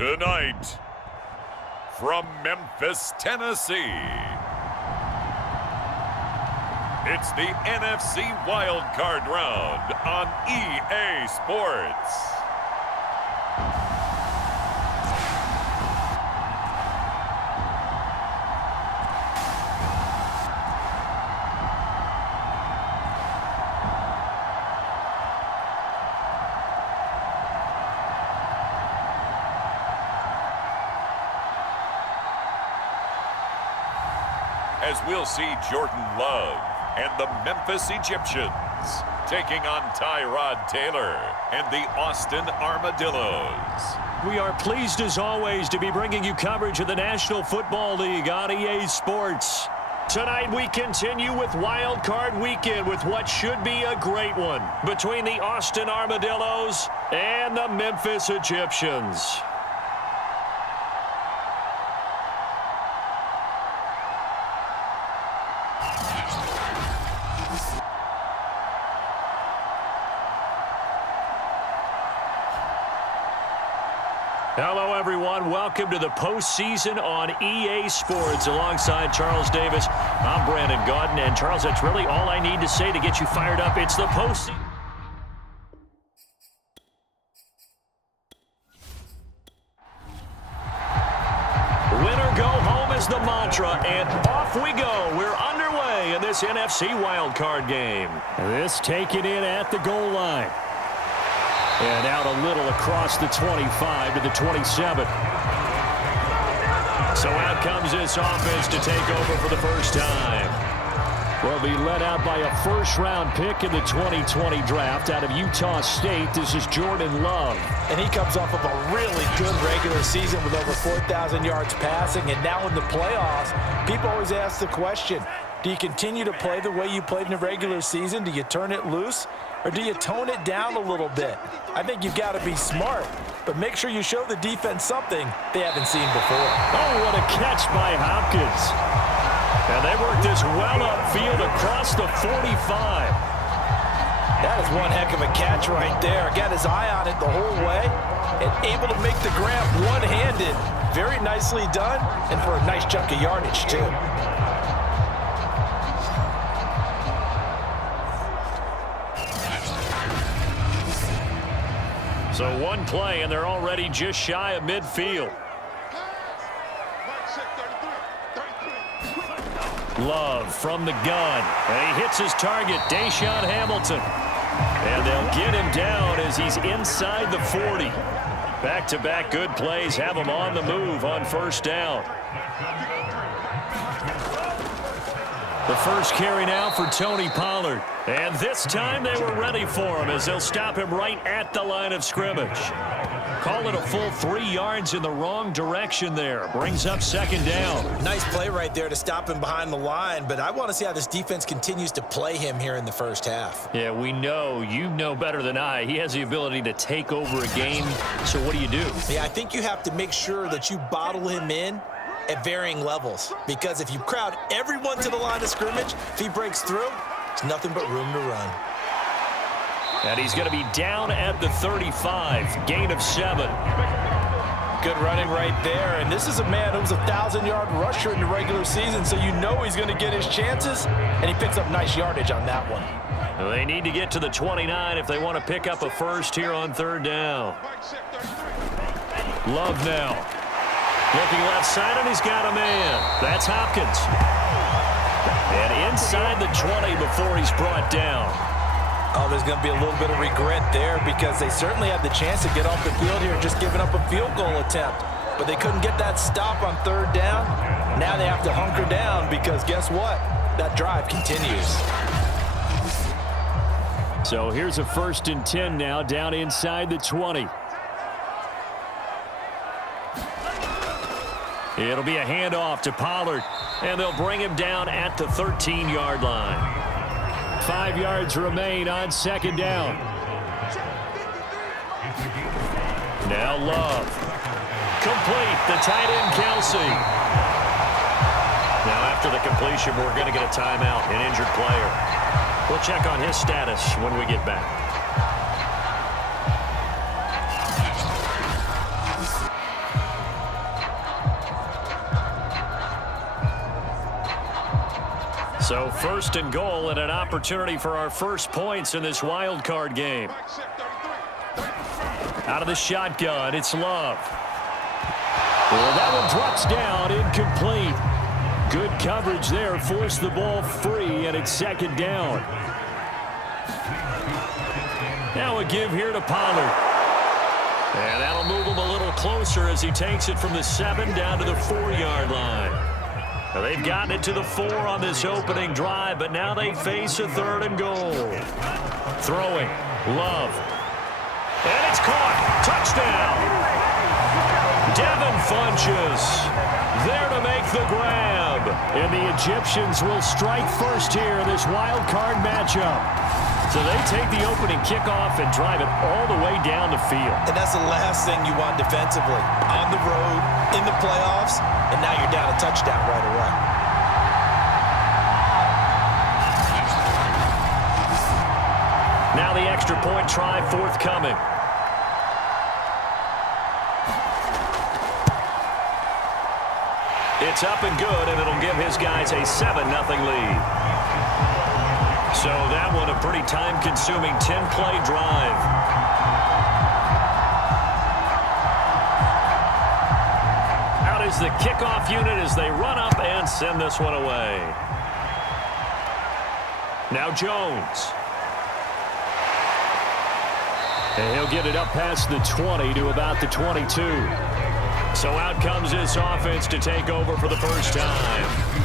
Tonight, from Memphis, Tennessee, it's the NFC Wildcard round on EA Sports. As we'll see Jordan Love and the Memphis Egyptians taking on Tyrod Taylor and the Austin Armadillos. We are pleased as always to be bringing you coverage of the National Football League on EA Sports. Tonight we continue with Wild Card Weekend with what should be a great one between the Austin Armadillos and the Memphis Egyptians. Hello, everyone. Welcome to the postseason on EA Sports. Alongside Charles Davis, I'm Brandon Gaudin. And, Charles, that's really all I need to say to get you fired up. It's the postseason. Winner go home is the mantra, and off we go. We're underway in this NFC wildcard game. This taken in at the goal line. And out a little across the 25 to the 27. So out comes this offense to take over for the first time. Will be led out by a first-round pick in the 2020 draft out of Utah State. This is Jordan Love. And he comes off of a really good regular season with over 4,000 yards passing. And now in the playoffs, people always ask the question, do you continue to play the way you played in the regular season? Do you turn it loose? Or do you tone it down a little bit? I think you've got to be smart, but make sure you show the defense something they haven't seen before. Oh, what a catch by Hopkins. And they work this well upfield across the 45. That is one heck of a catch right there. Got his eye on it the whole way and able to make the grab one-handed. Very nicely done, and for a nice chunk of yardage, too. So one play, and they're already just shy of midfield. Love from the gun. And he hits his target, Deshaun Hamilton. And they'll get him down as he's inside the 40. Back-to-back good plays have him on the move on first down. The first carry now for Tony Pollard. And this time they were ready for him as they'll stop him right at the line of scrimmage. Call it a full 3 yards in the wrong direction there. Brings up second down. Nice play right there to stop him behind the line, but I want to see how this defense continues to play him here in the first half. Yeah, we know. You know better than I. He has the ability to take over a game. So what do you do? Yeah, I think you have to make sure that you bottle him in at varying levels, because if you crowd everyone to the line of scrimmage, if he breaks through, there's nothing but room to run. And he's going to be down at the 35, gain of 7. Good running right there, and this is a man who was a 1,000-yard rusher in the regular season, so you know he's going to get his chances, and he picks up nice yardage on that one. They need to get to the 29 if they want to pick up a first here on third down. Love now. Looking left side, and he's got a man. That's Hopkins. And inside the 20 before he's brought down. Oh, there's going to be a little bit of regret there because they certainly had the chance to get off the field here just giving up a field goal attempt. But they couldn't get that stop on third down. Now they have to hunker down because guess what? That drive continues. So here's a 1st and 10 now down inside the 20. It'll be a handoff to Pollard, and they'll bring him down at the 13-yard line. 5 yards remain on second down. Now Love. Complete, the tight end Kelsey. Now after the completion, we're going to get a timeout, an injured player. We'll check on his status when we get back. So first and goal and an opportunity for our first points in this wild card game. Out of the shotgun, it's Love. Well, that one drops down, incomplete. Good coverage there, forced the ball free, and it's second down. Now a give here to Pollard. And that'll move him a little closer as he takes it from the 7 down to the 4-yard line. Now they've gotten it to the 4 on this opening drive, but now they face a third and goal. Throwing, Love. And it's caught. Touchdown. Devin Funches there to make the grab. And the Egyptians will strike first here in this wild card matchup. So they take the opening kickoff and drive it all the way down the field. And that's the last thing you want defensively. On the road, in the playoffs, and now you're down a touchdown right away. Now the extra point try forthcoming. It's up and good, and it'll give his guys a 7-0 lead. So that one a pretty time-consuming 10-play drive. Out is the kickoff unit as they run up and send this one away. Now Jones. And he'll get it up past the 20 to about the 22. So out comes this offense to take over for the first time.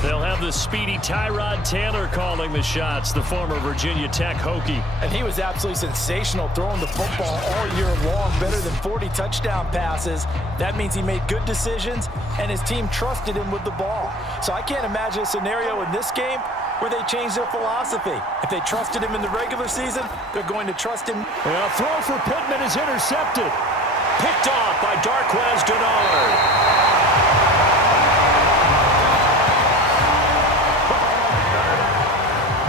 They'll have the speedy Tyrod Taylor calling the shots, the former Virginia Tech Hokie. And he was absolutely sensational throwing the football all year long, better than 40 touchdown passes. That means he made good decisions, and his team trusted him with the ball. So I can't imagine a scenario in this game where they changed their philosophy. If they trusted him in the regular season, they're going to trust him. A throw for Pittman is intercepted. Picked off by Darquez Dennard.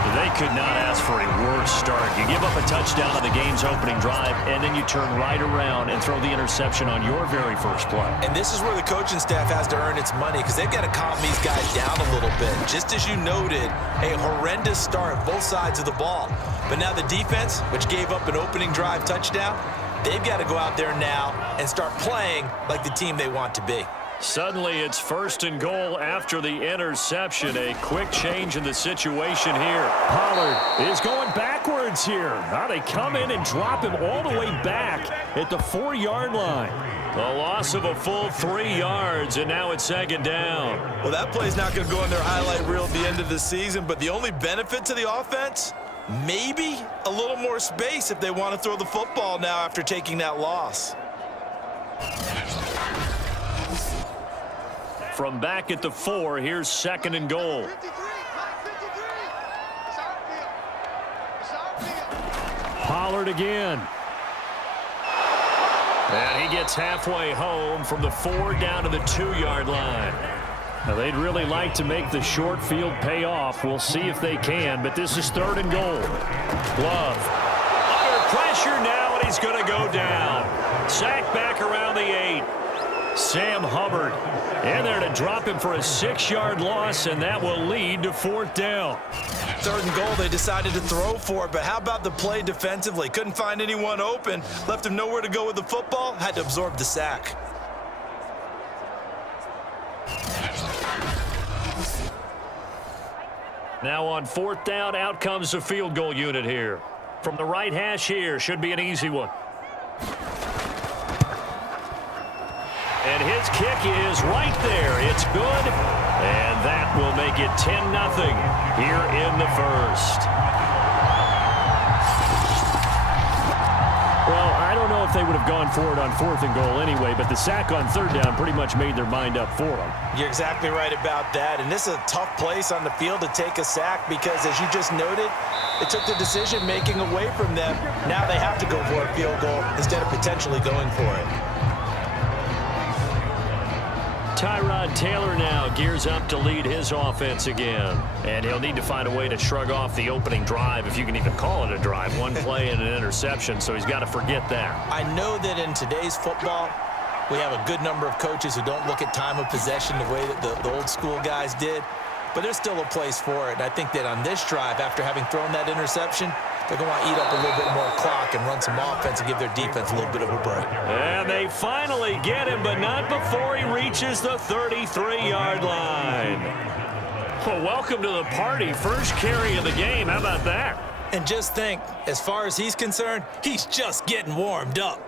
They could not ask for a worse start. You give up a touchdown on the game's opening drive, and then you turn right around and throw the interception on your very first play. And this is where the coaching staff has to earn its money, because they've got to calm these guys down a little bit. Just as you noted, a horrendous start, both sides of the ball. But now the defense, which gave up an opening drive touchdown, they've got to go out there now and start playing like the team they want to be. Suddenly, it's first and goal after the interception. A quick change in the situation here. Pollard is going backwards here. Now they come in and drop him all the way back at the 4-yard line. A loss of a full 3 yards, and now it's second down. Well, that play's not going to go in their highlight reel at the end of the season, but the only benefit to the offense, maybe a little more space if they want to throw the football now after taking that loss. From back at the 4, here's second and goal. Pollard again. And he gets halfway home from the 4 down to the 2-yard line. Now, they'd really like to make the short field pay off. We'll see if they can, but this is third and goal. Love. Under pressure now, and he's going to go down. Sacked back around the 8. Sam Hubbard in there to drop him for a 6-yard loss, and that will lead to fourth down. Third and goal, they decided to throw for it, but how about the play defensively? Couldn't find anyone open, left him nowhere to go with the football, had to absorb the sack. Now on fourth down, out comes the field goal unit here. From the right hash here, should be an easy one. And his kick is right there. It's good. And that will make it 10-0 here in the first. Well, I don't know if they would have gone for it on fourth and goal anyway, but the sack on third down pretty much made their mind up for them. You're exactly right about that. And this is a tough place on the field to take a sack because, as you just noted, it took the decision-making away from them. Now they have to go for a field goal instead of potentially going for it. Tyrod Taylor now gears up to lead his offense again. And he'll need to find a way to shrug off the opening drive, if you can even call it a drive. One play and an interception, so he's got to forget that. I know that in today's football, we have a good number of coaches who don't look at time of possession the way that the old school guys did. but there's still a place for it. And I think that on this drive, after having thrown that interception, they're going to want to eat up a little bit more clock and run some offense and give their defense a little bit of a break. And they finally get him, but not before he reaches the 33-yard line. Well, welcome to the party. First carry of the game. How about that? And just think, as far as he's concerned, he's just getting warmed up.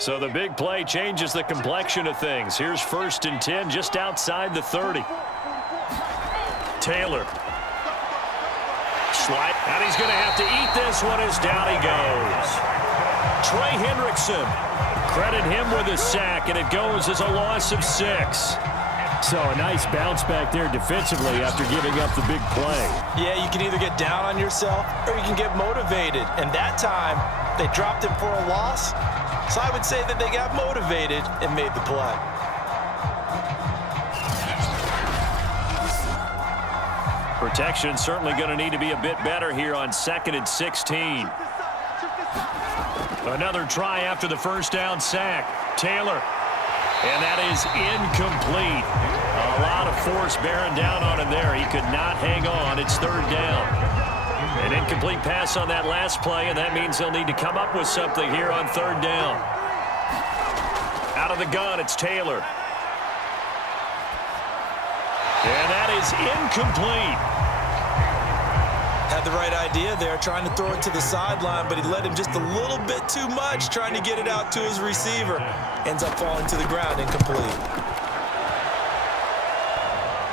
So the big play changes the complexion of things. Here's 1st and 10 just outside the 30. Taylor. Slide. And he's going to have to eat this one as down he goes. Trey Hendrickson. Credit him with a sack, and it goes as a loss of 6. So a nice bounce back there defensively after giving up the big play. Yeah, you can either get down on yourself or you can get motivated. And that time, they dropped him for a loss. So I would say that they got motivated and made the play. Protection certainly going to need to be a bit better here on 2nd and 16. Another try after the first down sack. Taylor. And that is incomplete. A lot of force bearing down on him there. He could not hang on. It's 3rd down. An incomplete pass on that last play, and that means they'll need to come up with something here on 3rd down. Out of the gun, it's Taylor. And that is incomplete. Had the right idea there, trying to throw it to the sideline, but he led him just a little bit too much, trying to get it out to his receiver. Ends up falling to the ground, incomplete.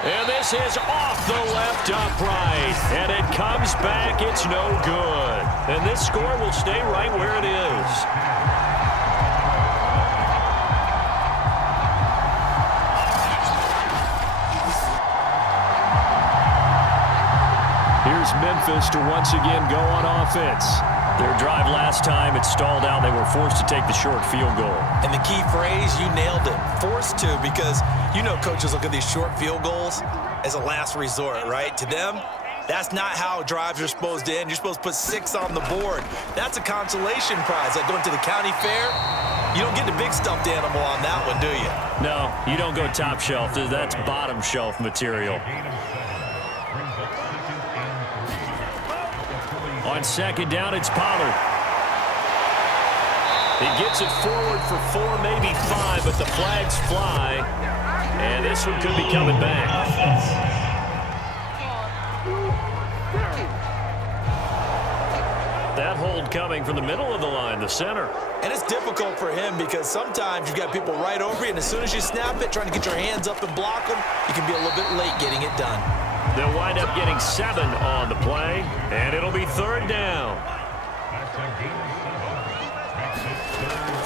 And this is off the left upright. And it comes back. It's no good. And this score will stay right where it is. Here's Memphis to once again go on offense. Their drive last time, it stalled out. They were forced to take the short field goal. And the key phrase, you nailed it, forced to, because you know coaches look at these short field goals as a last resort, right? To them, that's not how drives are supposed to end. You're supposed to put 6 on the board. That's a consolation prize. Like going to the county fair, you don't get the big stuffed animal on that one, do you? No, you don't go top shelf. That's bottom shelf material. On 2nd down, it's Pollard. He gets it forward for 4, maybe 5, but the flags fly. And this one could be coming back. That hold coming from the middle of the line, the center. And it's difficult for him because sometimes you've got people right over you, and as soon as you snap it, trying to get your hands up and block them, you can be a little bit late getting it done. They'll wind up getting 7 on the play, and it'll be 3rd down.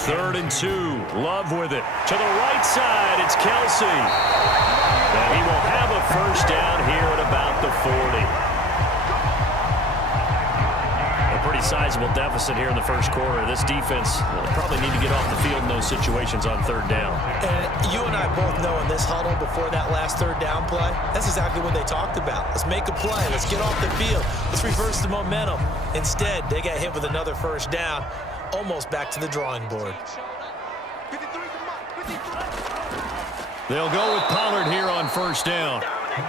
3rd and 2. Love with it. To the right side, it's Kelsey. And he will have a first down here at about the 40. A pretty sizable deficit here in the first quarter. This defense will probably need to get off the field in those situations on 3rd down. And you and I both know in this huddle before that last 3rd down play, that's exactly what they talked about. Let's make a play. Let's get off the field. Let's reverse the momentum. Instead, they got hit with another first down, almost back to the drawing board. They'll go with Pollard here on 1st down.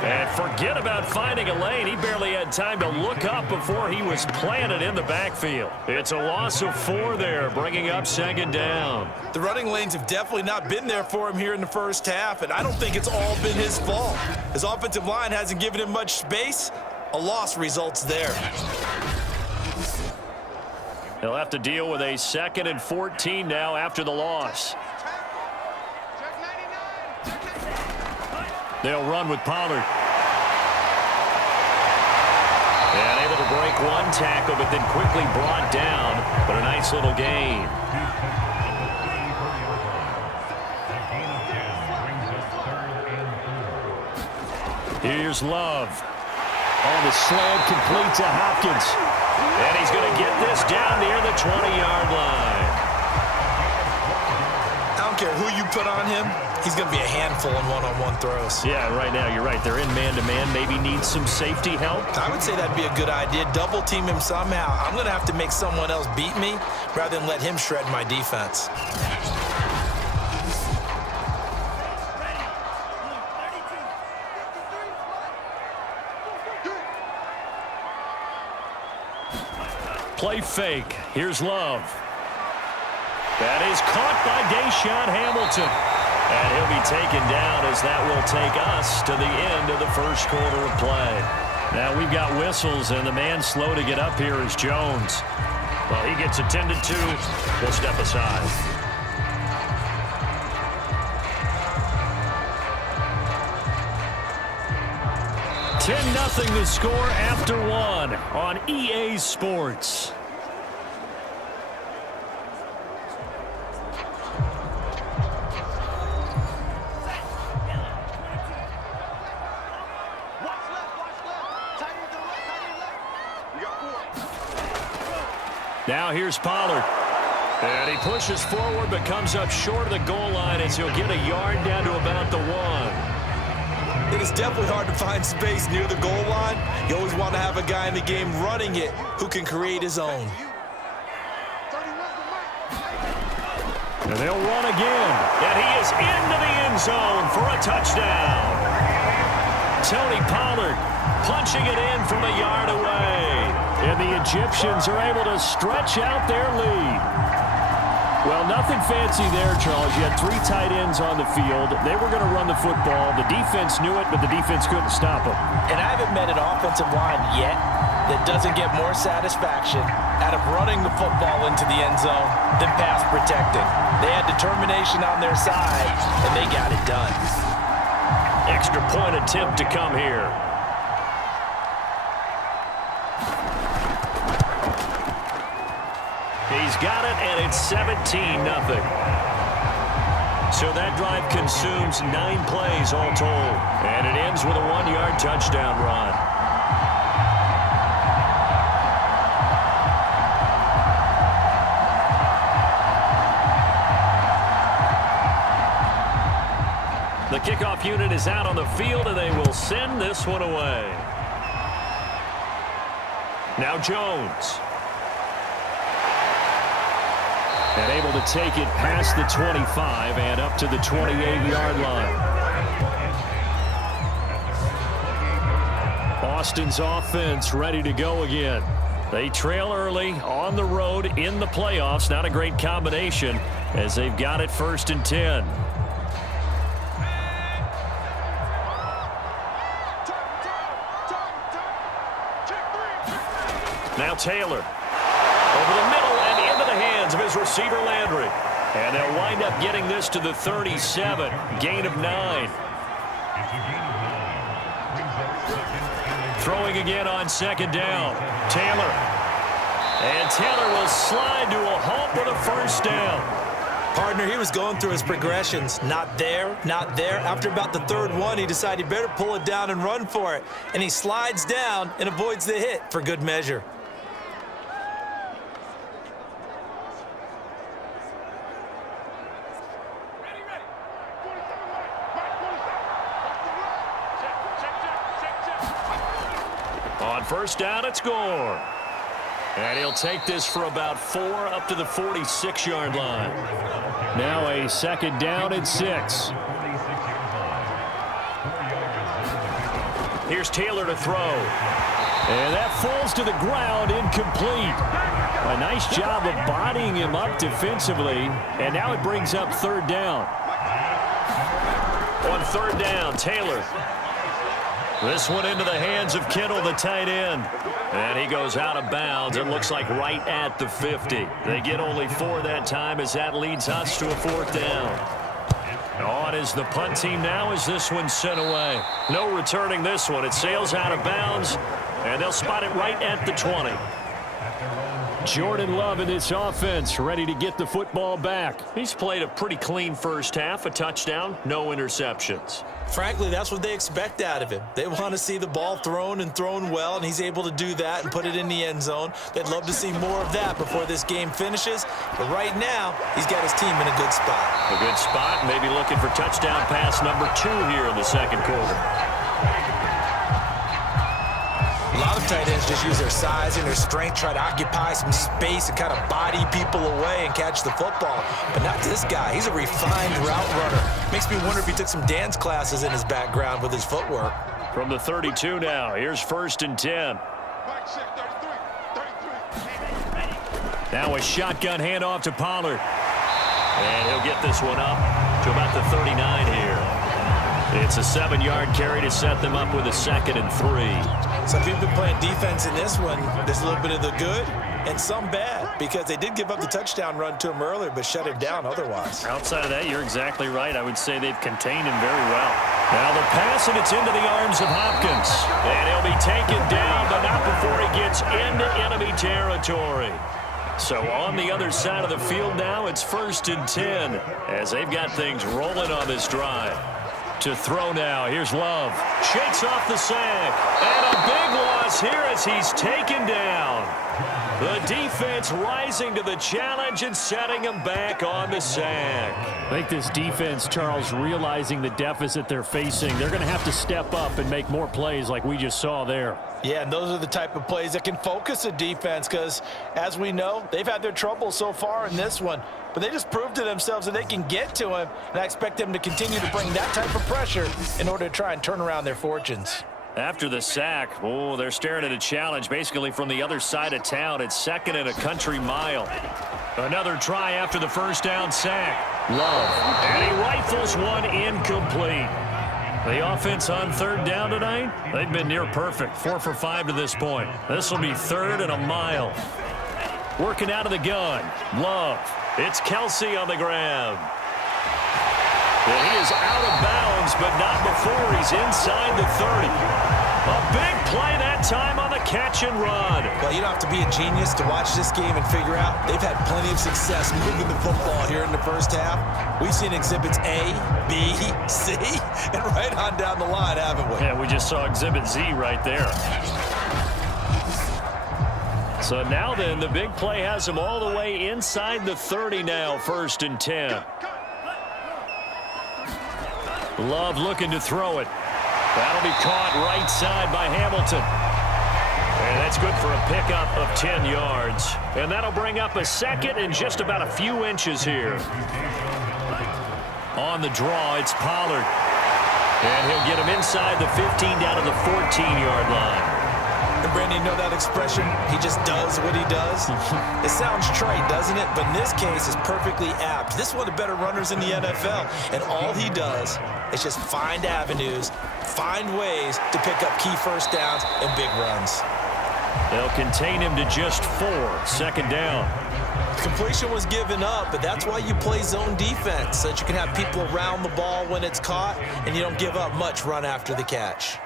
And forget about finding a lane. He barely had time to look up before he was planted in the backfield. It's a loss of 4 there, bringing up 2nd down. The running lanes have definitely not been there for him here in the first half, and I don't think it's all been his fault. His offensive line hasn't given him much space. A loss results there. They'll have to deal with a 2nd and 14 now after the loss. They'll run with Pollard. And able to break 1 tackle, but then quickly brought down. But a nice little gain. Here's Love. On the slant, complete to Hopkins. And he's going to get this down near the 20-yard line. I don't care who you put on him. He's going to be a handful in one-on-one throws. Yeah, right now, you're right. They're in man-to-man. Maybe needs some safety help. I would say that'd be a good idea. Double team him somehow. I'm going to have to make someone else beat me rather than let him shred my defense. play fake. Here's Love. That is caught by Deshaun Hamilton. And he'll be taken down as that will take us to the end of the first quarter of play. Now we've got whistles, and the man slow to get up here is Jones. Well, he gets attended to. We'll step aside. $10-0 the score after one on EA Sports. Now here's Pollard. And he pushes forward but comes up short of the goal line as he'll get a yard down to about the 1. It is definitely hard to find space near the goal line. You always want to have a guy in the game running it who can create his own. And they'll run again. And he is into the end zone for a touchdown. Tony Pollard punching it in from a yard away. And the Egyptians are able to stretch out their lead. Well, nothing fancy there, Charles. You had 3 tight ends on the field. They were going to run the football. The defense knew it, but the defense couldn't stop them. And I haven't met an offensive line yet that doesn't get more satisfaction out of running the football into the end zone than pass protecting. They had determination on their side, and they got it done. Extra point attempt to come here. He's got it, and it's 17-0. So that drive consumes 9 plays all told. And it ends with a 1-yard touchdown run. The kickoff unit is out on the field, and they will send this one away. Now Jones. And able to take it past the 25 and up to the 28-yard line. Austin's offense ready to go again. They trail early on the road in the playoffs. Not a great combination as they've got it 1st and 10. Now Taylor over the middle and into the hands of his receiver Landry. And they'll wind up getting this to the 37. Gain of 9. Throwing again on 2nd down. Taylor. And Taylor will slide to a halt with a 1st down. Partner, he was going through his progressions. Not there, not there. After about the 3rd one, he decided he better pull it down and run for it. And he slides down and avoids the hit for good measure. On 1st down, it's Gore. And he'll take this for about 4 up to the 46-yard line. Now a 2nd down and 6. Here's Taylor to throw. And that falls to the ground, incomplete. A nice job of bodying him up defensively. And now it brings up 3rd down. On 3rd down, Taylor. This one into the hands of Kittle, the tight end. And he goes out of bounds. It looks like right at the 50. They get only 4 that time as that leads us to a 4th down. On is the punt team now as this one's sent away. No returning this one. It sails out of bounds, and they'll spot it right at the 20. Jordan Love in this offense, ready to get the football back. He's played a pretty clean 1st half, a touchdown, no interceptions. Frankly, that's what they expect out of him. They want to see the ball thrown and thrown well, and he's able to do that and put it in the end zone. They'd love to see more of that before this game finishes. But right now, he's got his team in a good spot. A good spot, maybe looking for touchdown pass number 2 here in the 2nd quarter. A lot of tight ends just use their size and their strength, try to occupy some space and kind of body people away and catch the football. But not this guy. He's a refined route runner. Makes me wonder if he took some dance classes in his background with his footwork. From the 32 now, here's 1st and 10. Now a shotgun handoff to Pollard. And he'll get this one up to about the 39 here. It's a 7-yard carry to set them up with a 2nd and 3. So if you've been playing defense in this one, there's a little bit of the good and some bad, because they did give up the touchdown run to him earlier, but shut him down otherwise. Outside of that, you're exactly right. I would say they've contained him very well. Now the pass, and it's into the arms of Hopkins. And he'll be taken down, but not before he gets into enemy territory. So on the other side of the field now, it's 1st and 10 as they've got things rolling on this drive. To throw now, here's Love. Shakes off the sack. And a big loss here as he's taken down. The defense rising to the challenge and setting him back on the sack. I think this defense, Charles, realizing the deficit they're facing, they're going to have to step up and make more plays like we just saw there. Yeah, and those are the type of plays that can focus a defense because, as we know, they've had their trouble so far in this one. But they just proved to themselves that they can get to him, and I expect them to continue to bring that type of pressure in order to try and turn around their fortunes. After the sack, they're staring at a challenge basically from the other side of town. It's 2nd and a country mile. Another try after the first down sack. Love. And he rifles one incomplete. The offense on 3rd down tonight, they've been near perfect. 4 for 5 to this point. This will be 3rd and a mile. Working out of the gun. Love. It's Kelsey on the ground. And he is out of bounds, but not before he's inside the 30. A big play that time on the catch and run. Well, you don't have to be a genius to watch this game and figure out they've had plenty of success moving the football here in the first half. We've seen exhibits A, B, C, and right on down the line, haven't we? Yeah, we just saw exhibit Z right there. So now then, the big play has him all the way inside the 30 now, 1st and 10. Love looking to throw it. That'll be caught right side by Hamilton. And that's good for a pickup of 10 yards. And that'll bring up a 2nd and just about a few inches here. On the draw, it's Pollard. And he'll get him inside the 15 down to the 14-yard line. And Brandon, you know that expression, he just does what he does? It sounds trite, doesn't it? But in this case, it's perfectly apt. This is one of the better runners in the NFL, and all he does is just find avenues, find ways to pick up key first downs and big runs. They'll contain him to just 4, 2nd down. Completion was given up, but that's why you play zone defense, so that you can have people around the ball when it's caught, and you don't give up much run after the catch.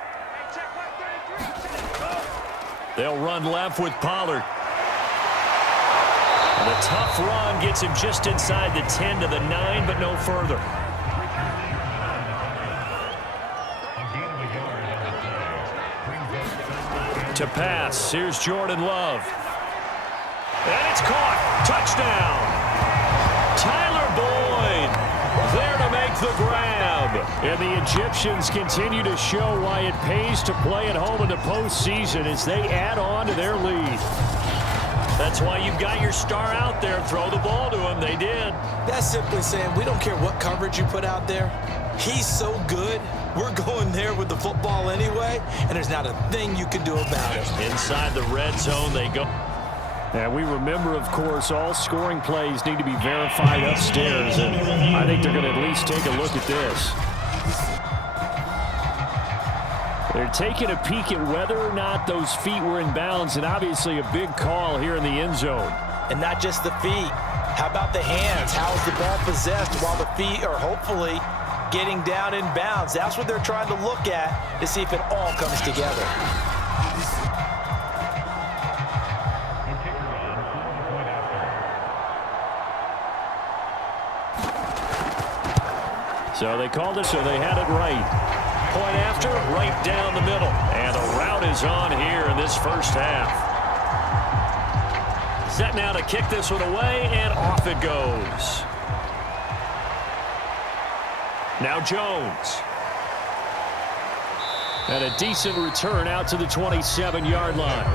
They'll run left with Pollard. The tough run gets him just inside the 10 to the 9, but no further. To pass, here's Jordan Love. And it's caught. Touchdown. Tyler Boyd there to make the grab. And the Egyptians continue to show why it pays to play at home in the postseason as they add on to their lead. That's why you've got your star out there. Throw the ball to him. They did. That's simply saying we don't care what coverage you put out there. He's so good. We're going there with the football anyway, and there's not a thing you can do about it. Inside the red zone they go. And we remember, of course, all scoring plays need to be verified upstairs, and I think they're going to at least take a look at this. They're taking a peek at whether or not those feet were in bounds, and obviously a big call here in the end zone. And not just the feet. How about the hands? How's the ball possessed while the feet are hopefully getting down in bounds? That's what they're trying to look at to see if it all comes together. So they called it, so they had it right. Point after, right down the middle. And the route is on here in this first half. Set now to kick this one away, and off it goes. Now Jones. And a decent return out to the 27-yard line.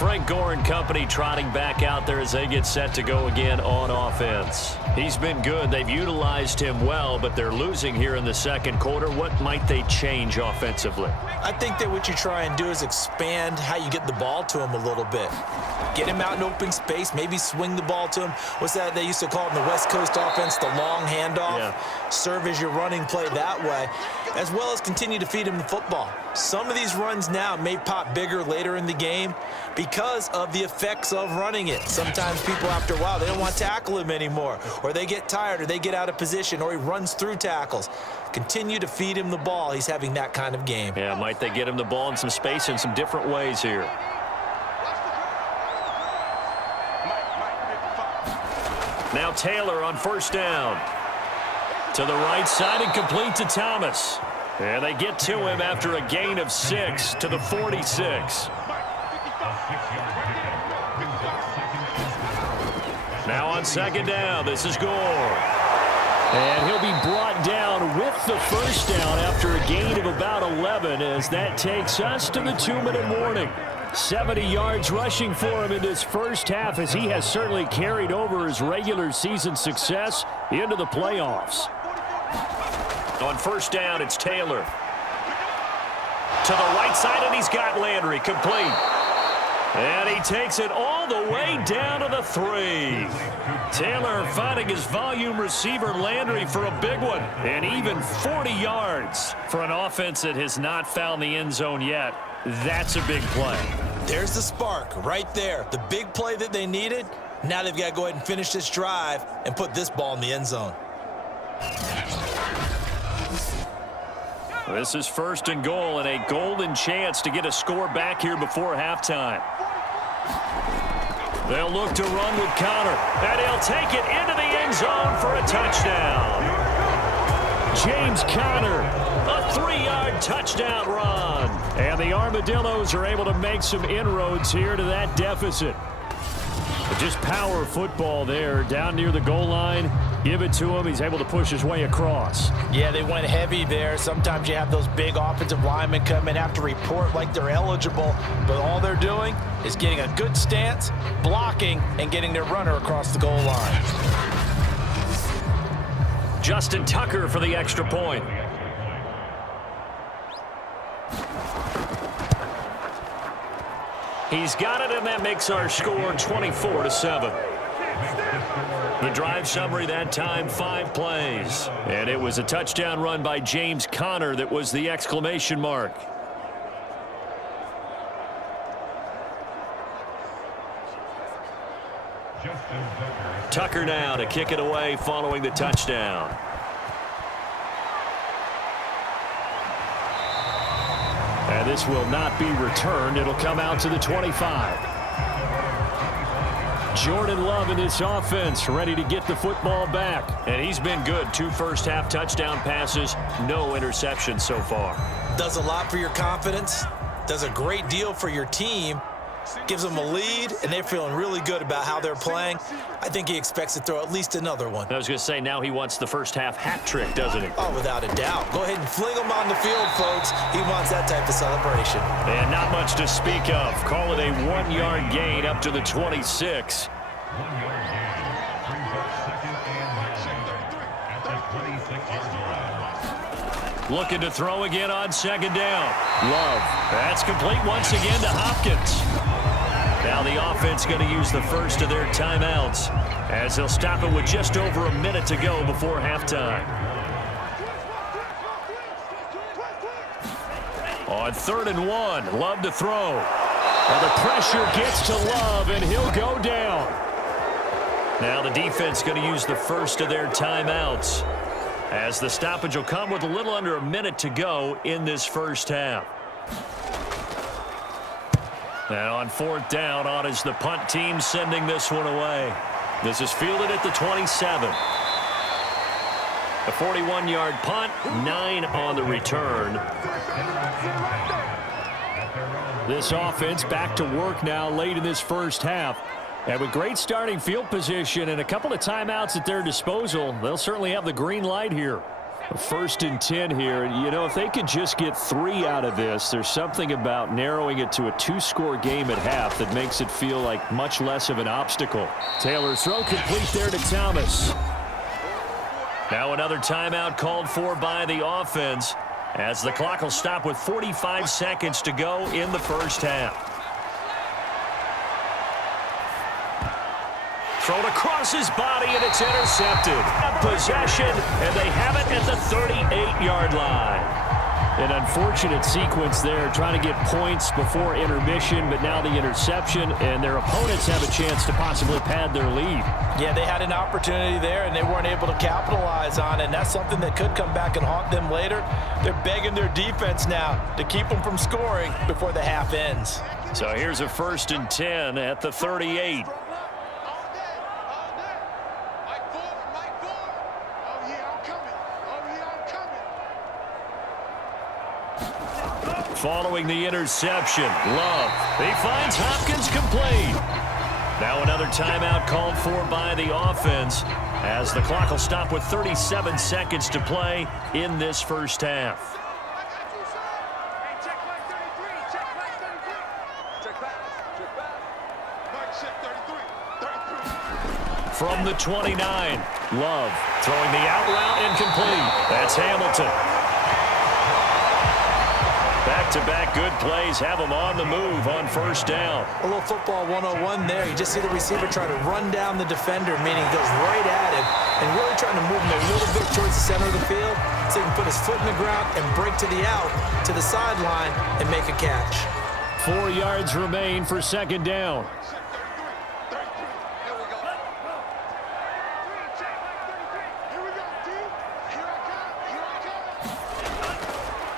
Frank Gore and company trotting back out there as they get set to go again on offense. He's been good. They've utilized him well, but they're losing here in the second quarter. What might they change offensively? I think that what you try and do is expand how you get the ball to him a little bit. Get him out in open space, maybe swing the ball to him. What's that they used to call it in the West Coast offense, the long handoff? Yeah. Serve as your running play that way, as well as continue to feed him the football. Some of these runs now may pop bigger later in the game because of the effects of running it. Sometimes people, after a while, they don't want to tackle him anymore, or they get tired, or they get out of position, or he runs through tackles. Continue to feed him the ball. He's having that kind of game. Yeah, might they get him the ball in some space in some different ways here. Now Taylor on first down. To the right side and complete to Thomas. And they get to him after a gain of 6 to the 46. Now on second down, this is Gore. And he'll be brought down with the first down after a gain of about 11 as that takes us to the 2-minute warning. 70 yards rushing for him in this first half as he has certainly carried over his regular season success into the playoffs. On first down, it's Taylor. To the right side, and he's got Landry complete. And he takes it all the way down to the 3. Taylor finding his volume receiver Landry for a big one. And even 40 yards for an offense that has not found the end zone yet. That's a big play. There's the spark right there. The big play that they needed. Now they've got to go ahead and finish this drive and put this ball in the end zone. This is first and goal and a golden chance to get a score back here before halftime. They'll look to run with Connor, and he'll take it into the end zone for a touchdown. James Conner, a 3-yard touchdown run. And the Armadillos are able to make some inroads here to that deficit. But just power football there down near the goal line. Give it to him. He's able to push his way across. Yeah, they went heavy there. Sometimes you have those big offensive linemen come in, have to report like they're eligible, but all they're doing is getting a good stance, blocking, and getting their runner across the goal line. Justin Tucker for the extra point. He's got it, and that makes our score 24-7. The drive summary that time, 5 plays. And it was a touchdown run by James Conner that was the exclamation mark. Tucker now to kick it away following the touchdown. And this will not be returned. It'll come out to the 25. Jordan Love in this offense, ready to get the football back. And he's been good. 2 first-half touchdown passes, no interceptions so far. Does a lot for your confidence, does a great deal for your team, gives them a lead, and they're feeling really good about how they're playing. I think he expects to throw at least another one. I was going to say, now he wants the first-half hat trick, doesn't he? Oh, without a doubt. Go ahead and fling him on the field, folks. He wants that type of celebration. And not much to speak of. Call it a 1-yard gain up to the 26. Looking to throw again on second down. Love. That's complete once again to Hopkins. Now the offense going to use the first of their timeouts as they'll stop it with just over a minute to go before halftime. On 3rd and 1, Love to throw. And the pressure gets to Love, and he'll go down. Now the defense going to use the first of their timeouts as the stoppage will come with a little under a minute to go in this first half. Now on 4th down, on is the punt team sending this one away. This is fielded at the 27. A 41-yard punt, 9 on the return. This offense back to work now late in this first half. And with great starting field position and a couple of timeouts at their disposal, they'll certainly have the green light here. First and 10 here. You know, if they could just get 3 out of this, there's something about narrowing it to a 2-score game at half that makes it feel like much less of an obstacle. Taylor's throw complete there to Thomas. Now another timeout called for by the offense as the clock will stop with 45 seconds to go in the first half. Thrown across his body, and it's intercepted. Possession, and they have it at the 38-yard line. An unfortunate sequence there, trying to get points before intermission, but now the interception, and their opponents have a chance to possibly pad their lead. Yeah, they had an opportunity there, and they weren't able to capitalize on it, and that's something that could come back and haunt them later. They're begging their defense now to keep them from scoring before the half ends. So here's a 1st and 10 at the 38. Following the interception, Love. He finds Hopkins complete. Now another timeout called for by the offense as the clock will stop with 37 seconds to play in this first half. From the 29, Love throwing the out route incomplete. That's Hamilton. Back-to-back good plays have them on the move on first down. A little football 101 there. You just see the receiver try to run down the defender, meaning he goes right at him and really trying to move him a little bit towards the center of the field so he can put his foot in the ground and break to the out, to the sideline, and make a catch. 4 yards remain for second down.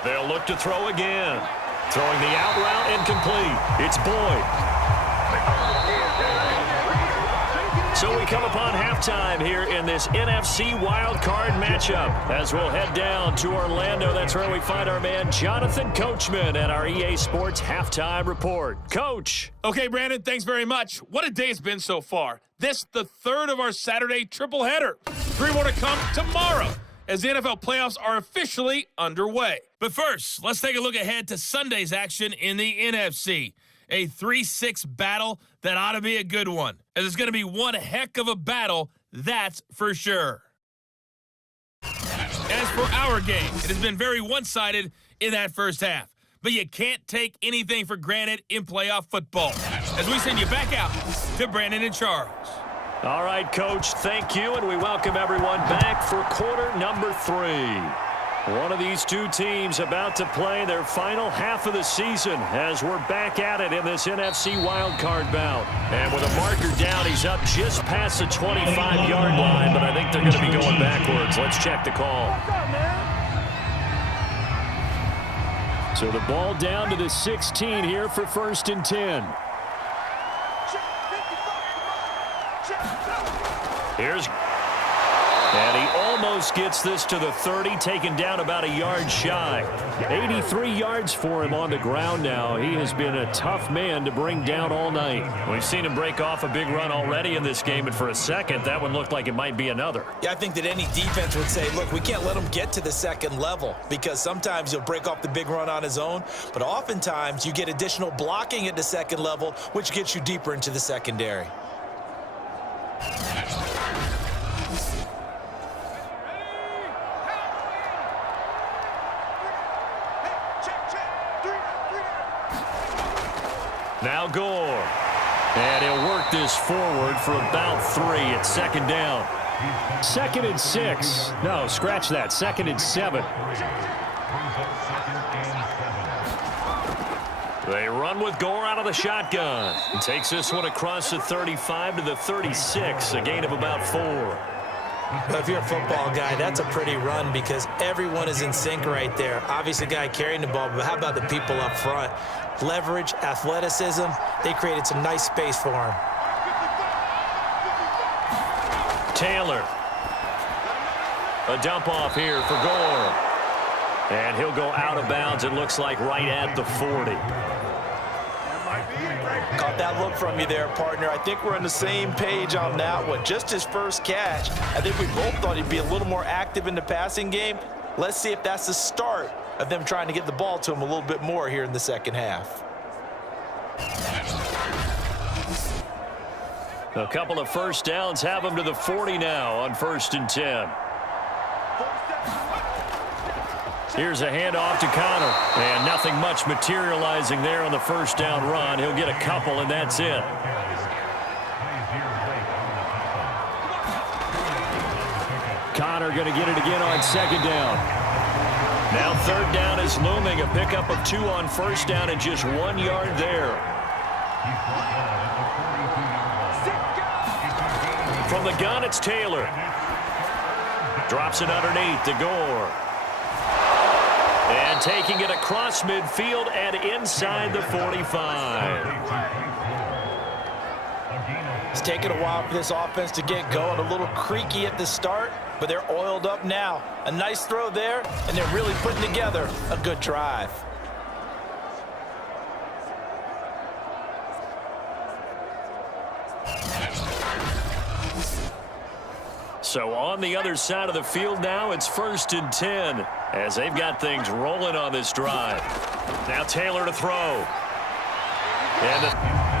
They'll look to throw again. Throwing the out route incomplete. It's Boyd. So we come upon halftime here in this NFC wildcard matchup as we'll head down to Orlando. That's where we find our man Jonathan Coachman at our EA Sports Halftime Report. Coach. Okay, Brandon, thanks very much. What a day it's been so far. This, the third of our Saturday triple header. 3 more to come tomorrow as the NFL playoffs are officially underway. But first, let's take a look ahead to Sunday's action in the NFC. A 3-6 battle that ought to be a good one, as it's going to be one heck of a battle, that's for sure. As for our game, it has been very one-sided in that first half. But you can't take anything for granted in playoff football. As we send you back out to Brandon and Charles. All right, Coach, thank you, and we welcome everyone back for quarter number 3. One of these two teams about to play their final half of the season as we're back at it in this NFC wildcard bout. And with a marker down, he's up just past the 25-yard line, but I think they're going to be going backwards. Let's check the call. So the ball down to the 16 here for 1st and 10. And he almost gets this to the 30, taken down about a yard shy. 83 yards for him on the ground now. He has been a tough man to bring down all night. We've seen him break off a big run already in this game, and for a second, that one looked like it might be another. Yeah, I think that any defense would say, look, we can't let him get to the second level because sometimes he'll break off the big run on his own, but oftentimes you get additional blocking at the second level, which gets you deeper into the secondary. Now Gore. And he'll work this forward for about 3 at second down. 2nd and 6. No, scratch that. 2nd and 7. They run with Gore out of the shotgun. He takes this one across the 35 to the 36. A gain of about 4. Well, if you're a football guy, that's a pretty run because everyone is in sync right there. Obviously, the guy carrying the ball, but how about the people up front? Leverage, athleticism, they created some nice space for him. Taylor. A dump off here for Gore. And he'll go out of bounds, it looks like, right at the 40. Caught that look from you there, partner. I think we're on the same page on that one. Just his first catch. I think we both thought he'd be a little more active in the passing game. Let's see if that's the start of them trying to get the ball to him a little bit more here in the second half. A couple of first downs have them to the 40 now on 1st and 10. Here's a handoff to Connor. And nothing much materializing there on the first down run. He'll get a couple, and that's it. Connor going to get it again on 2nd down. Now 3rd down is looming. A pickup of 2 on 1st down and just 1 yard there. From the gun, it's Taylor. Drops it underneath to Gore. And taking it across midfield and inside the 45. It's taken a while for this offense to get going. A little creaky at the start, but they're oiled up now. A nice throw there, and they're really putting together a good drive. So on the other side of the field now, it's 1st and 10 as they've got things rolling on this drive. Now Taylor to throw. And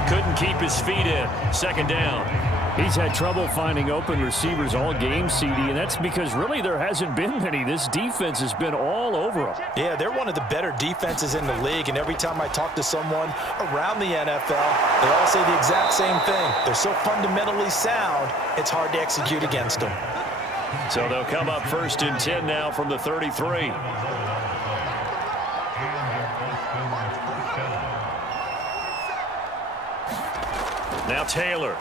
couldn't keep his feet in. 2nd down. He's had trouble finding open receivers all game, CD, and that's because really there hasn't been many. This defense has been all over him. Yeah, they're one of the better defenses in the league, and every time I talk to someone around the NFL, they all say the exact same thing. They're so fundamentally sound, it's hard to execute against them. So they'll come up 1st and 10 now from the 33. Now Taylor.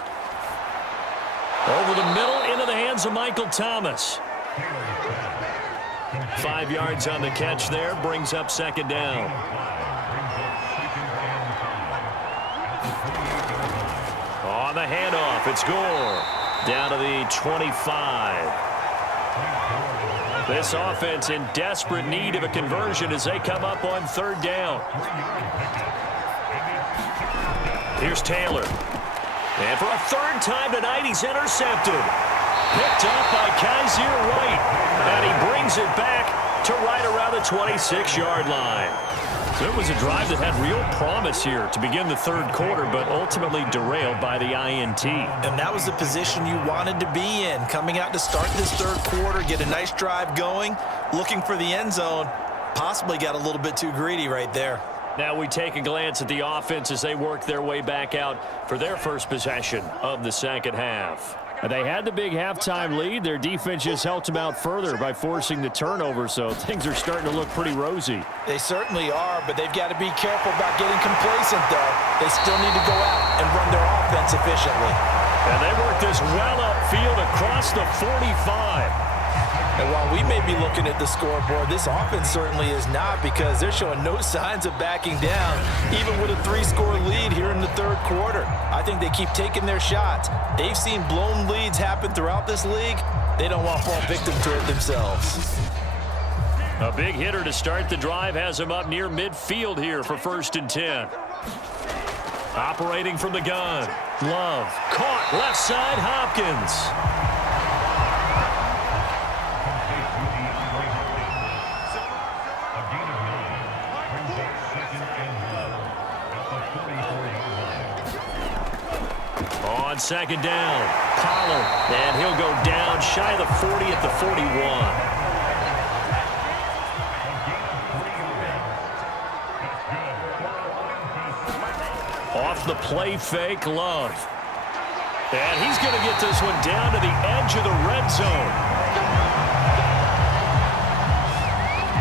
Over the middle, into the hands of Michael Thomas. 5 yards on the catch there, brings up 2nd down. On the handoff, it's Gore. Down to the 25. This offense in desperate need of a conversion as they come up on 3rd down. Here's Taylor. And for a 3rd time tonight, he's intercepted. Picked up by Kaiser White. And he brings it back to right around the 26-yard line. So it was a drive that had real promise here to begin the 3rd quarter, but ultimately derailed by the INT. And that was the position you wanted to be in. Coming out to start this 3rd quarter, get a nice drive going, looking for the end zone. Possibly got a little bit too greedy right there. Now we take a glance at the offense as they work their way back out for their first possession of the 2nd half. They had the big halftime lead. Their defense just helped them out further by forcing the turnover, so things are starting to look pretty rosy. They certainly are, but they've got to be careful about getting complacent, though. They still need to go out and run their offense efficiently. And they work this well upfield across the 45. And while we may be looking at the scoreboard, this offense certainly is not, because they're showing no signs of backing down, even with a 3-score lead here in the 3rd quarter. I think they keep taking their shots. They've seen blown leads happen throughout this league. They don't want to fall victim to it themselves. A big hitter to start the drive has him up near midfield here for 1st and 10. Operating from the gun. Love. Caught left side, Hopkins. On 2nd down, Pollard, and he'll go down shy of the 40 at the 41. Off the play fake, Love. And he's going to get this one down to the edge of the red zone.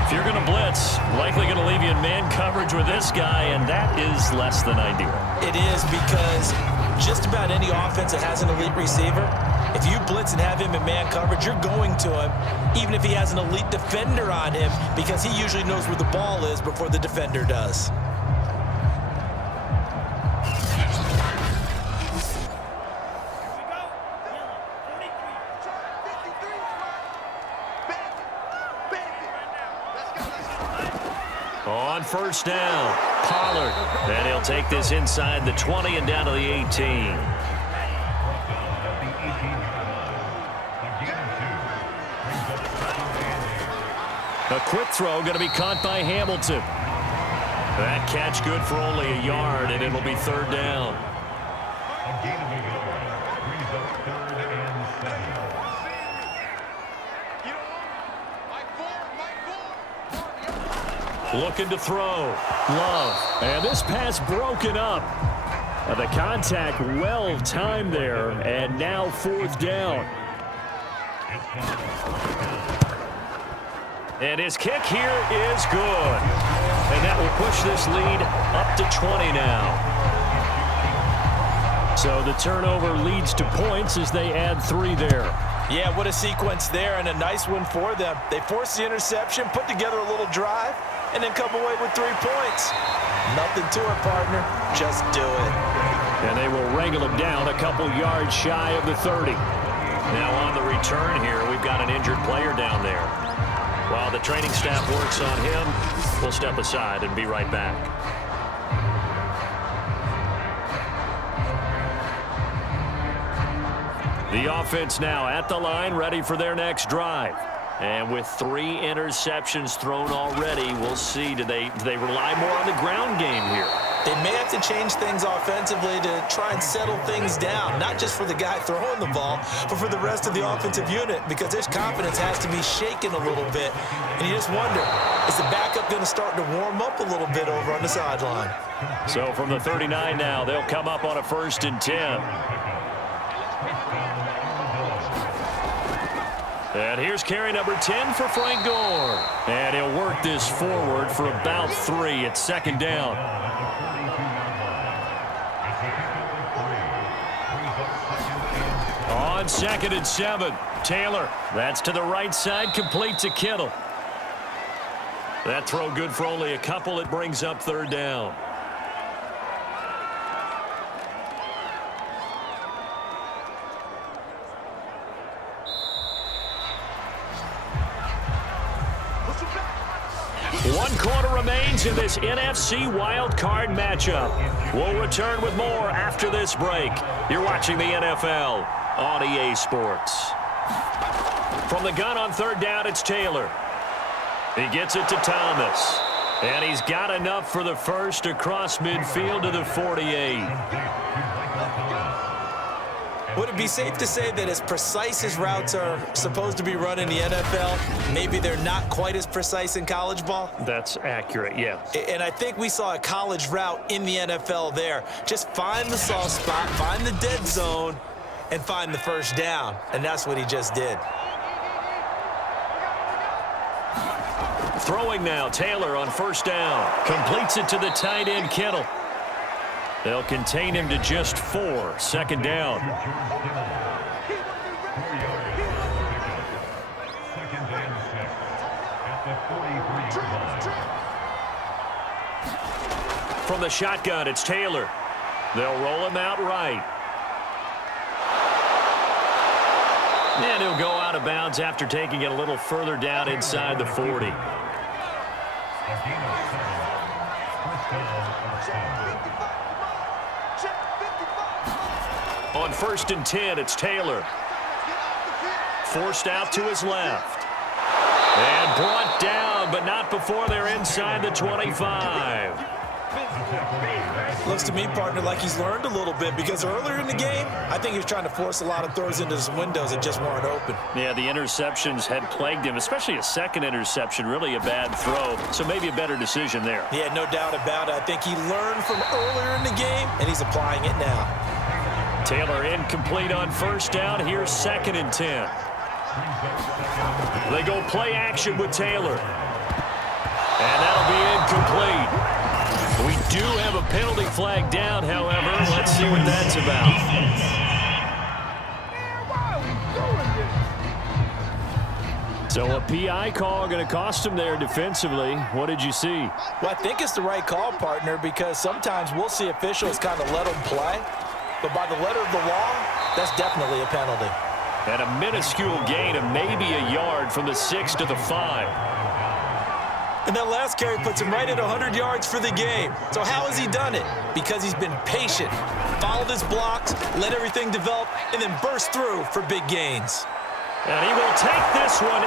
If you're going to blitz, likely going to leave you in man coverage with this guy, and that is less than ideal. It is, because just about any offense that has an elite receiver, if you blitz and have him in man coverage, you're going to him, even if he has an elite defender on him, because he usually knows where the ball is before the defender does. On 1st down, Pollard. And he'll take this inside the 20 and down to the 18. A quick throw going to be caught by Hamilton. That catch good for only a yard, and it'll be third down. Looking to throw. Love. And this pass broken up. The contact well timed there, and now fourth down. And his kick here is good. And that will push this lead up to 20 now. So the turnover leads to points as they add 3 there. Yeah, what a sequence there, and a nice one for them. They forced the interception, put together a little drive, and then come away with 3 points. Nothing to it, partner. Just do it. And they will wrangle him down a couple yards shy of the 30. Now on the return here, we've got an injured player down there. While the training staff works on him, we'll step aside and be right back. The offense now at the line, ready for their next drive. And with 3 interceptions thrown already, we'll see, do they rely more on the ground game here? They may have to change things offensively to try and settle things down, not just for the guy throwing the ball, but for the rest of the offensive unit, because their confidence has to be shaken a little bit. And you just wonder, is the backup going to start to warm up a little bit over on the sideline? So from the 39 now, they'll come up on a 1st and 10. And here's carry number 10 for Frank Gore. And he'll work this forward for about 3. It's 2nd down. On 2nd and 7, Taylor. That's to the right side, complete to Kittle. That throw good for only a couple. It brings up 3rd down. One quarter remains in this NFC Wildcard matchup. We'll return with more after this break. You're watching the NFL on EA Sports. From the gun on 3rd down, it's Taylor. He gets it to Thomas. And he's got enough for the first across midfield to the 48. Would it be safe to say that as precise as routes are supposed to be run in the NFL, maybe they're not quite as precise in college ball? That's accurate, yeah. And I think we saw a college route in the NFL there. Just find the soft spot, find the dead zone, and find the first down. And that's what he just did. Throwing now, Taylor on 1st down. Completes it to the tight end, Kittle. They'll contain him to just 4. 2nd down. From the shotgun, it's Taylor. They'll roll him out right. And he'll go out of bounds after taking it a little further down inside the 40. On 1st and 10, it's Taylor. Forced out to his left. And brought down, but not before they're inside the 25. Looks to me, partner, like he's learned a little bit, because earlier in the game, I think he was trying to force a lot of throws into some windows that just weren't open. Yeah, the interceptions had plagued him, especially a 2nd interception, really a bad throw. So maybe a better decision there. Yeah, no doubt about it. I think he learned from earlier in the game, and he's applying it now. Taylor incomplete on 1st down. Here's 2nd and 10. They go play action with Taylor. And that'll be incomplete. We do have a penalty flag down, however. Let's see what that's about. So a PI call going to cost him there defensively. What did you see? Well, I think it's the right call, partner, because sometimes we'll see officials kind of let them play. But by the letter of the law, that's definitely a penalty. And a minuscule gain of maybe a yard from the 6 to the 5. And that last carry puts him right at 100 yards for the game. So how has he done it? Because he's been patient, followed his blocks, let everything develop, and then burst through for big gains. And he will take this one.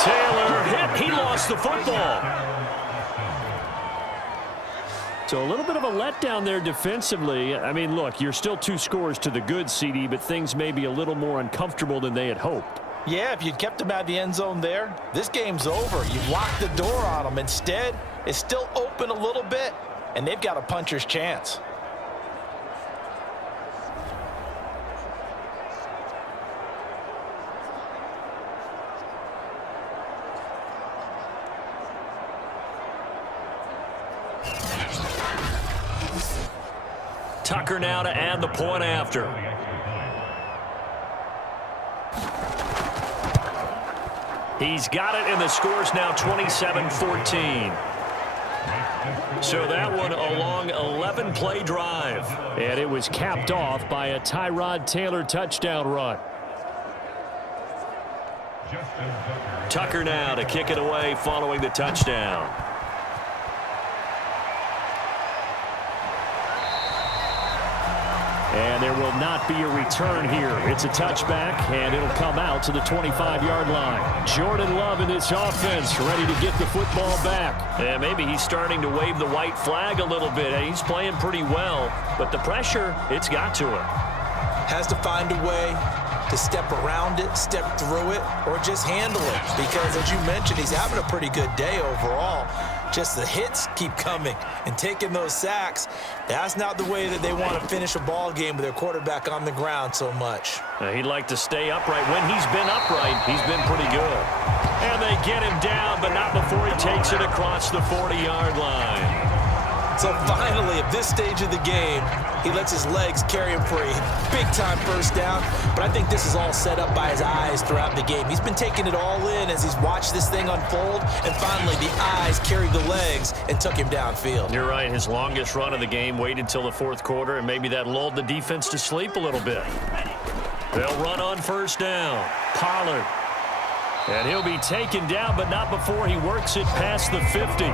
Taylor hit. He lost the football. So a little bit of a letdown there defensively. I mean, look, you're still 2 scores to the good, CD, but things may be a little more uncomfortable than they had hoped. Yeah, if you'd kept him out of the end zone there, this game's over. You've locked the door on him. Instead, it's still open a little bit, and they've got a puncher's chance. Tucker now to add the point after. He's got it, and the score's now 27-14. So that one a long 11-play drive. And it was capped off by a Tyrod Taylor touchdown run. Tucker now to kick it away following the touchdown. And there will not be a return here. It's a touchback, and it'll come out to the 25-yard line. Jordan Love in this offense, ready to get the football back. And maybe he's starting to wave the white flag a little bit. He's playing pretty well, but the pressure, it's got to him. Has to find a way to step around it, step through it, or just handle it. Because, as you mentioned, he's having a pretty good day overall. Just the hits keep coming and taking those sacks. That's not the way that they want to finish a ball game with their quarterback on the ground so much. He'd like to stay upright. When he's been upright, he's been pretty good. And they get him down, but not before he takes it across the 40-yard line. So finally, at this stage of the game, he lets his legs carry him for a big-time first down. But I think this is all set up by his eyes throughout the game. He's been taking it all in as he's watched this thing unfold. And finally, the eyes carried the legs and took him downfield. You're right. His longest run of the game waited till the fourth quarter, and maybe that lulled the defense to sleep a little bit. They'll run on first down. Pollard. And he'll be taken down, but not before he works it past the 50.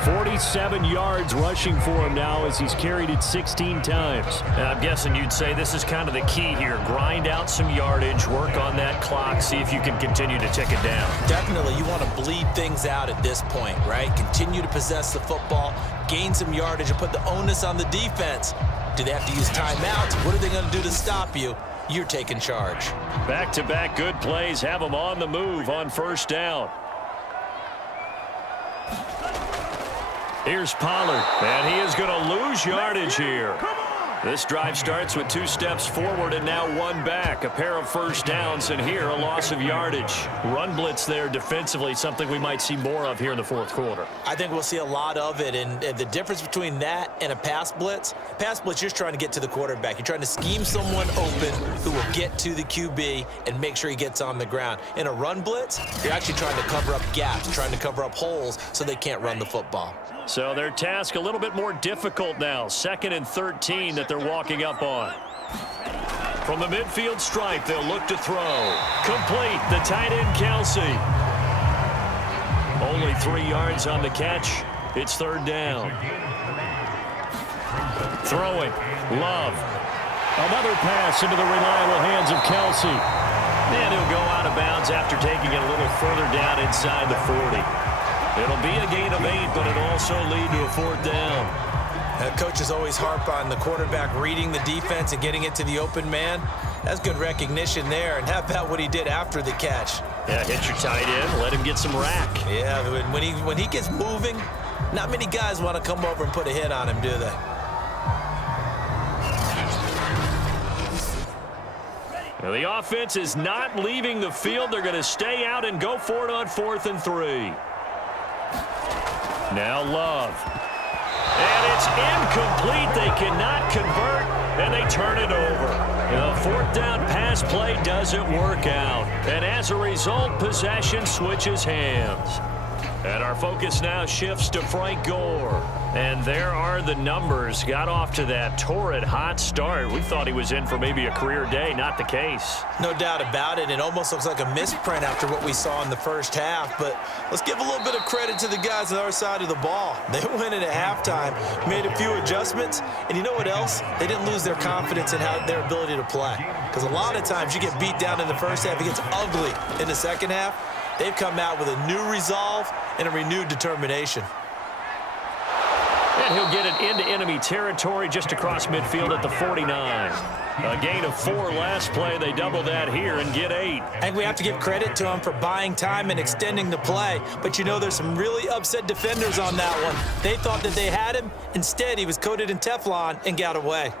47 yards rushing for him now as he's carried it 16 times. And I'm guessing you'd say this is kind of the key here. Grind out some yardage, work on that clock, see if you can continue to tick it down. Definitely, you want to bleed things out at this point, right? Continue to possess the football, gain some yardage, and put the onus on the defense. Do they have to use timeouts? What are they going to do to stop you? You're taking charge. Back-to-back good plays have them on the move on first down. Here's Pollard, and he is going to lose yardage here. This drive starts with 2 steps forward and now 1 back. A pair of first downs, and here a loss of yardage. Run blitz there defensively, something we might see more of here in the fourth quarter. I think we'll see a lot of it, and the difference between that and a pass blitz, you're just trying to get to the quarterback. You're trying to scheme someone open who will get to the QB and make sure he gets on the ground. In a run blitz, you're actually trying to cover up gaps, trying to cover up holes so they can't run the football. So their task a little bit more difficult now. 2nd and 13 that they're walking up on. From the midfield stripe, they'll look to throw. Complete, the tight end Kelsey. Only 3 yards on the catch. It's 3rd down. Throwing, Love. Another pass into the reliable hands of Kelsey. And he'll go out of bounds after taking it a little further down inside the 40. It'll be a gain of 8, but it'll also lead to a 4th down. Coaches always harp on the quarterback reading the defense and getting it to the open man. That's good recognition there. And how about what he did after the catch? Yeah, hit your tight end, let him get some rack. Yeah, when he gets moving, not many guys want to come over and put a hit on him, do they? Well, the offense is not leaving the field. They're going to stay out and go for it on 4th and 3. Now Love. And it's incomplete. They cannot convert, and they turn it over. The 4th down pass play doesn't work out. And as a result, possession switches hands. And our focus now shifts to Frank Gore. And there are the numbers. Got off to that torrid hot start. We thought he was in for maybe a career day. Not the case. No doubt about it. It almost looks like a misprint after what we saw in the first half. But let's give a little bit of credit to the guys on the other side of the ball. They went in at halftime, made a few adjustments, and you know what else? They didn't lose their confidence in their ability to play. Because a lot of times you get beat down in the first half, it gets ugly in the second half. They've come out with a new resolve and a renewed determination. And he'll get it into enemy territory just across midfield at the 49. A gain of 4 last play. They double that here and get 8. I think we have to give credit to him for buying time and extending the play. But you know there's some really upset defenders on that one. They thought that they had him. Instead, he was coated in Teflon and got away.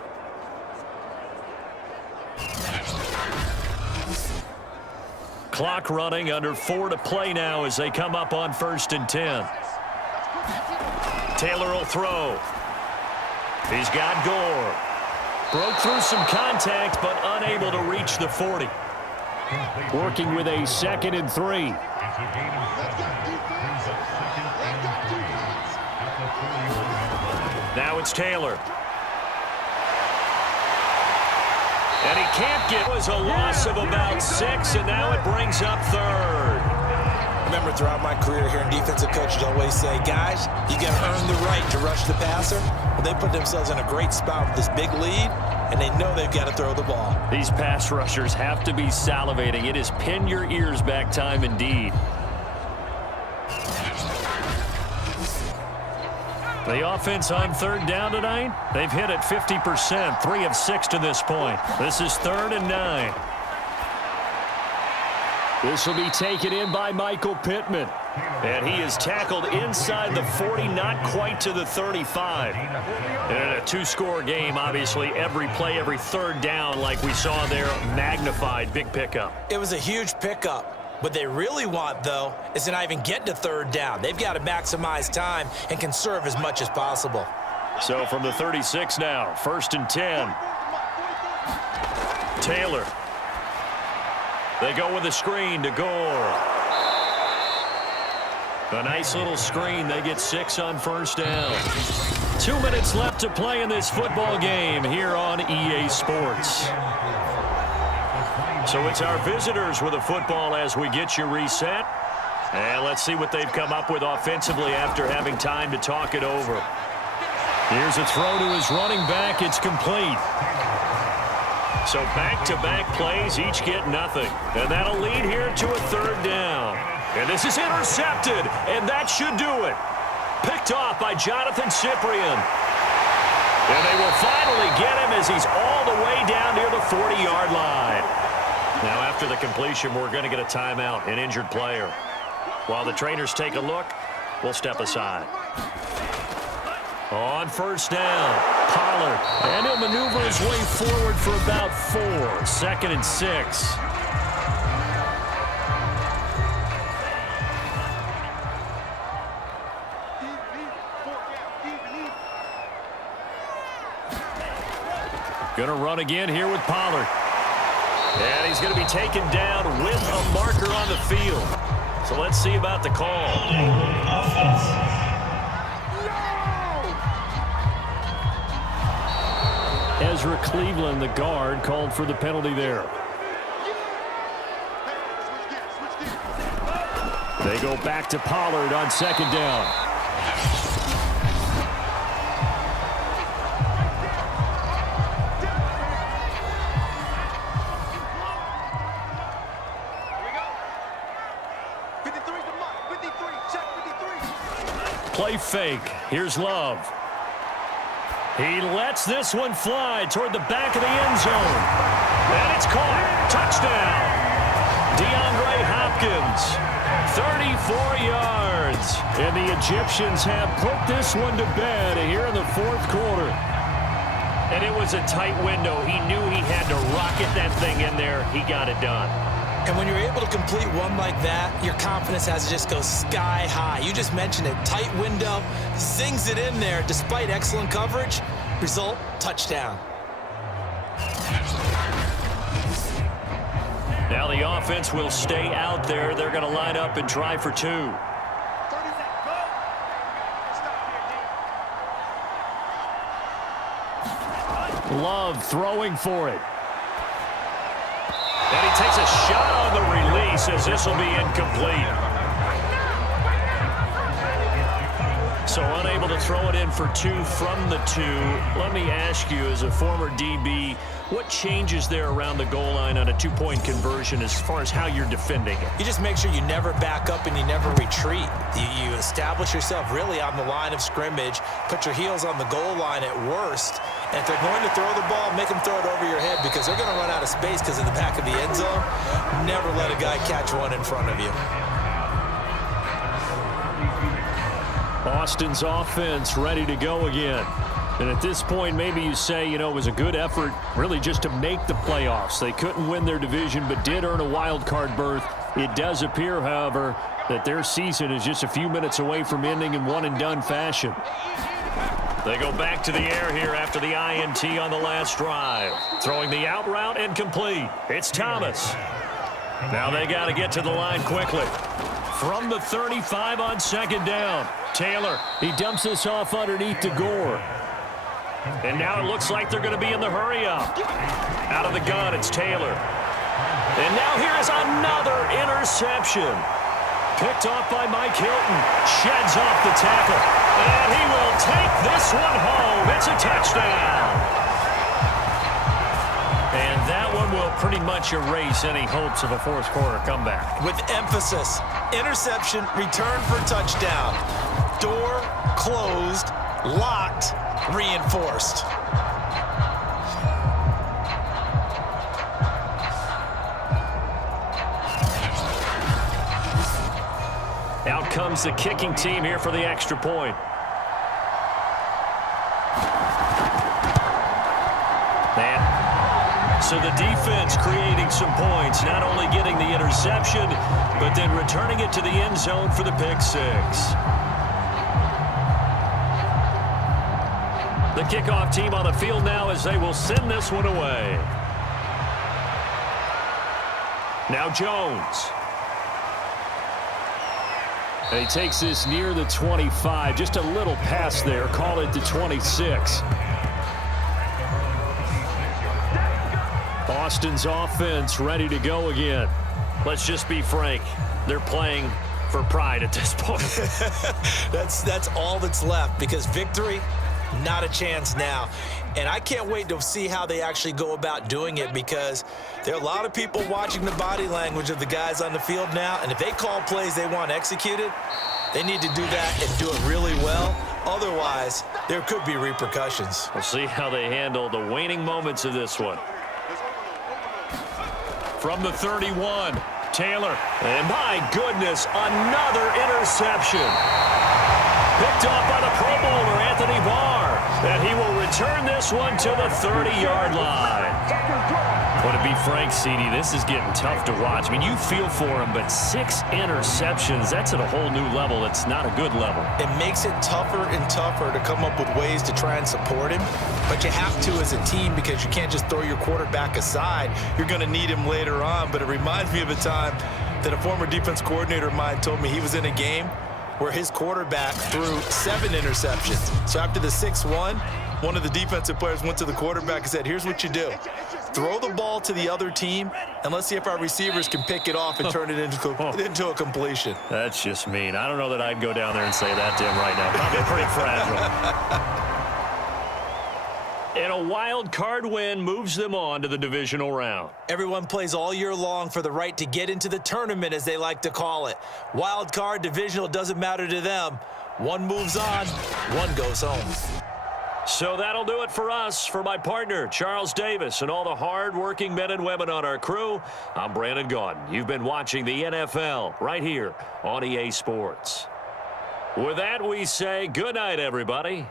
Clock running, under 4 to play now as they come up on 1st and 10. Taylor will throw. He's got Gore. Broke through some contact, but unable to reach the 40. Working with a 2nd and 3. Now it's Taylor. And he can't get. It was a loss of about 6, and now it brings up 3rd. Remember, throughout my career here in defensive coaches always say, guys, you got to earn the right to rush the passer. Well, they put themselves in a great spot with this big lead, and they know they've got to throw the ball. These pass rushers have to be salivating. It is pin your ears back time indeed. The offense on 3rd down tonight, they've hit it 50%, 3 of 6 to this point. This is 3rd and 9. This will be taken in by Michael Pittman. And he is tackled inside the 40, not quite to the 35. And in a 2-score game, obviously, every play, every 3rd down, like we saw there, magnified, big pickup. It was a huge pickup. What they really want, though, is to not even get to 3rd down. They've got to maximize time and conserve as much as possible. So from the 36 now, 1st and 10. Taylor. They go with a screen to Gore. A nice little screen. They get 6 on 1st down. 2 minutes left to play in this football game here on EA Sports. So it's our visitors with the football as we get you reset. And let's see what they've come up with offensively after having time to talk it over. Here's a throw to his running back. It's complete. So back-to-back plays, each get nothing. And that'll lead here to a 3rd down. And this is intercepted, and that should do it. Picked off by Jonathan Cyprien. And they will finally get him as he's all the way down near the 40-yard line. Now, after the completion, we're going to get a timeout, an injured player. While the trainers take a look, we'll step aside. On 1st down, Pollard. And he'll maneuver his way forward for about 4. 2nd and 6. Going to run again here with Pollard. And he's going to be taken down with a marker on the field. So let's see about the call. Ezra Cleveland, the guard, called for the penalty there. They go back to Pollard on 2nd down. Play fake. Here's Love. He lets this one fly toward the back of the end zone. And it's caught. Touchdown. DeAndre Hopkins. 34 yards. And the Egyptians have put this one to bed here in the 4th quarter. And it was a tight window. He knew he had to rocket that thing in there. He got it done. And when you're able to complete one like that, your confidence has to just go sky high. You just mentioned it. Tight window, zings it in there despite excellent coverage. Result, touchdown. Now the offense will stay out there. They're going to line up and try for 2. Love throwing for it. And he takes a shot on the release as this will be incomplete. So unable to throw it in for 2 from the 2. Let me ask you, as a former DB, what changes there around the goal line on a 2-point conversion as far as how you're defending it? You just make sure you never back up and you never retreat. You establish yourself really on the line of scrimmage, put your heels on the goal line at worst, and if they're going to throw the ball, make them throw it over your head because they're going to run out of space because of the back of the end zone. Never let a guy catch one in front of you. Austin's offense ready to go again. And at this point, maybe you say, it was a good effort really just to make the playoffs. They couldn't win their division but did earn a wild card berth. It does appear, however, that their season is just a few minutes away from ending in one-and-done fashion. They go back to the air here after the INT on the last drive. Throwing the out route and complete. It's Thomas. Now they got to get to the line quickly. From the 35 on second down. Taylor, he dumps this off underneath to Gore. And now it looks like they're going to be in the hurry-up. Out of the gun, it's Taylor. And now here is another interception. Picked off by Mike Hilton. Sheds off the tackle. And he will take this one home. It's a touchdown. And that one will pretty much erase any hopes of a fourth-quarter comeback. With emphasis, interception, return for touchdown. Door closed, locked, reinforced. Out comes the kicking team here for the extra point. So the defense creating some points, not only getting the interception, but then returning it to the end zone for the pick six. The kickoff team on the field now as they will send this one away. Now Jones. And he takes this near the 25. Just a little pass there. Call it the 26. Austin's offense ready to go again. Let's just be frank. They're playing for pride at this point. That's all that's left because victory, not a chance now. And I can't wait to see how they actually go about doing it because there are a lot of people watching the body language of the guys on the field now. And if they call plays they want executed, they need to do that and do it really well. Otherwise, there could be repercussions. We'll see how they handle the waning moments of this one. From the 31, Taylor. And my goodness, another interception. Picked off by the Pro Bowler, Anthony Barr. And he will return this one to the 30-yard line. But to be frank, CD, this is getting tough to watch. I mean, you feel for him, but 6 interceptions, that's at a whole new level. It's not a good level. It makes it tougher and tougher to come up with ways to try and support him. But you have to as a team because you can't just throw your quarterback aside. You're going to need him later on. But it reminds me of a time that a former defense coordinator of mine told me he was in a game where his quarterback threw 7 interceptions. So after the 6th one of the defensive players went to the quarterback and said, here's what you do. Throw the ball to the other team, and let's see if our receivers can pick it off and turn it into a completion. That's just mean. I don't know that I'd go down there and say that to him right now. Probably pretty fragile. And a wild card win moves them on to the divisional round. Everyone plays all year long for the right to get into the tournament, as they like to call it. Wild card, divisional, doesn't matter to them. One moves on, one goes home. So that'll do it for us. For my partner, Charles Davis, and all the hard-working men and women on our crew, I'm Brandon Gaudin. You've been watching the NFL right here on EA Sports. With that, we say good night, everybody.